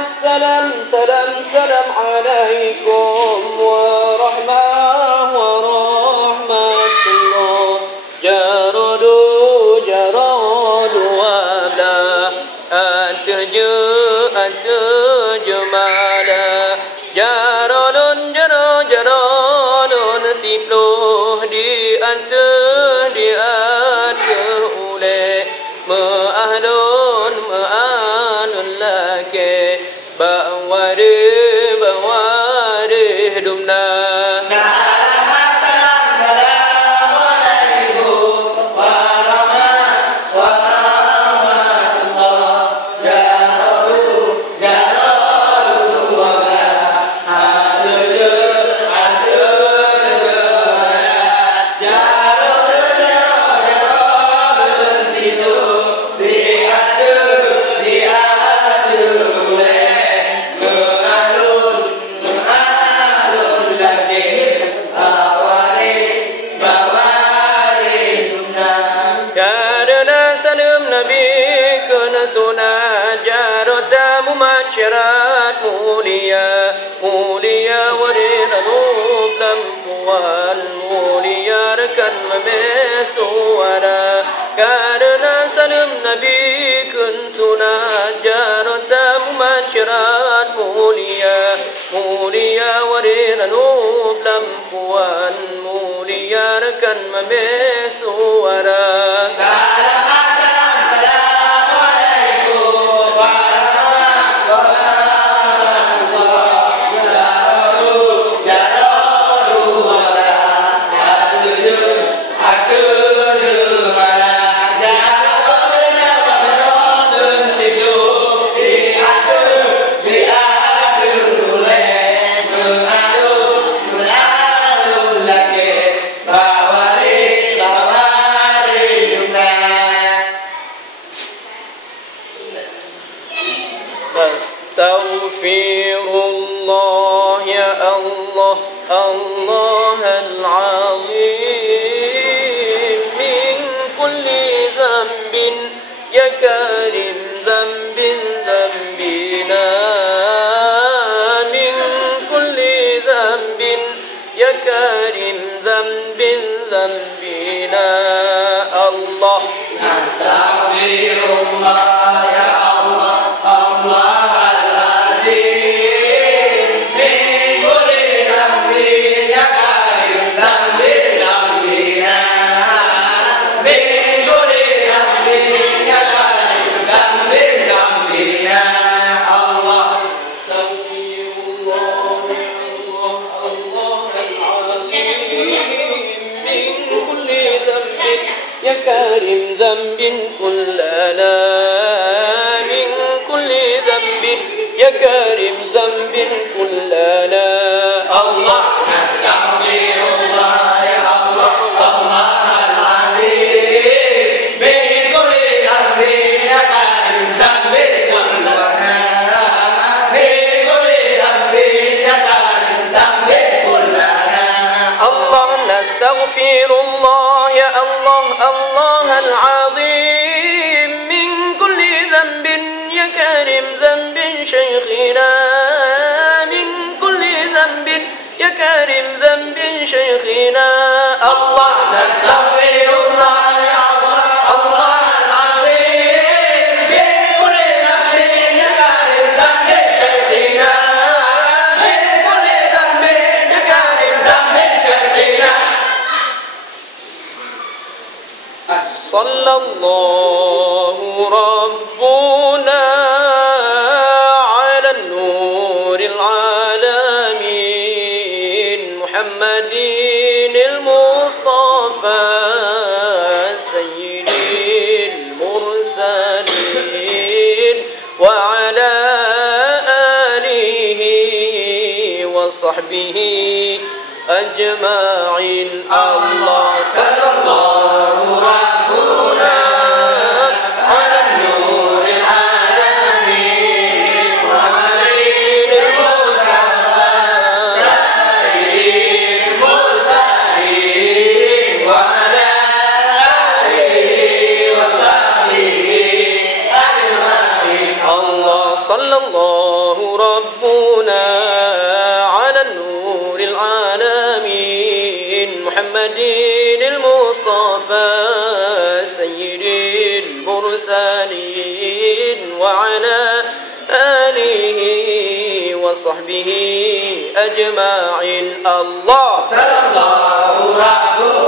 السلام سلام سلام عليكم ورحمة الله جرد ولا أتجمالا جرد سيبلوه دي أولي مأهلون لك بواري دمنا sunat jarota mumasyarat mulia waridanub lampuan mulia rekan memesuara karena salam nabi kun sunat jarota mumasyarat mulia waridanub lampuan mulia rekan memesuara Astaghfirullah ya Allah Allah al-azim min kulli dhanbin ya karim dhanbina min kulli dhanbin ya karim dhanbina Allah Astaghfirullah ya Allah Allah يا كريم ذنب كلنا من كل ذنب يا كريم ذنب كلنا الله نستغفر الله يا الله الله العظيم من كل ذنب يا كريم ذنب كلنا من كل ذنب يا كريم ذنب كلنا الله نستغفر الله يا الله الله العظيم من كل ذنب يا كريم ذنب شيخنا من كل ذنب يا كريم ذنب شيخنا الله نستغفر الله يا الله الله العظيم من كل ذنب يا كريم ذنب شيخنا من كل ذنب يا كريم ذنب شيخنا صلى الله ربنا على النور العالمين محمد المصطفى سيد المرسلين وعلى آله وصحبه أجمعين الله صلى الله ربنا على النور العالمين وعليه المصطفى سيد المرسلين وعلى آله وصحبه أجمعين الله صلى الله ربنا على النور العالمين محمد المصطفى سيد المرسلين وعلى آله وصحبه أجمعين الله صلى الله ربنا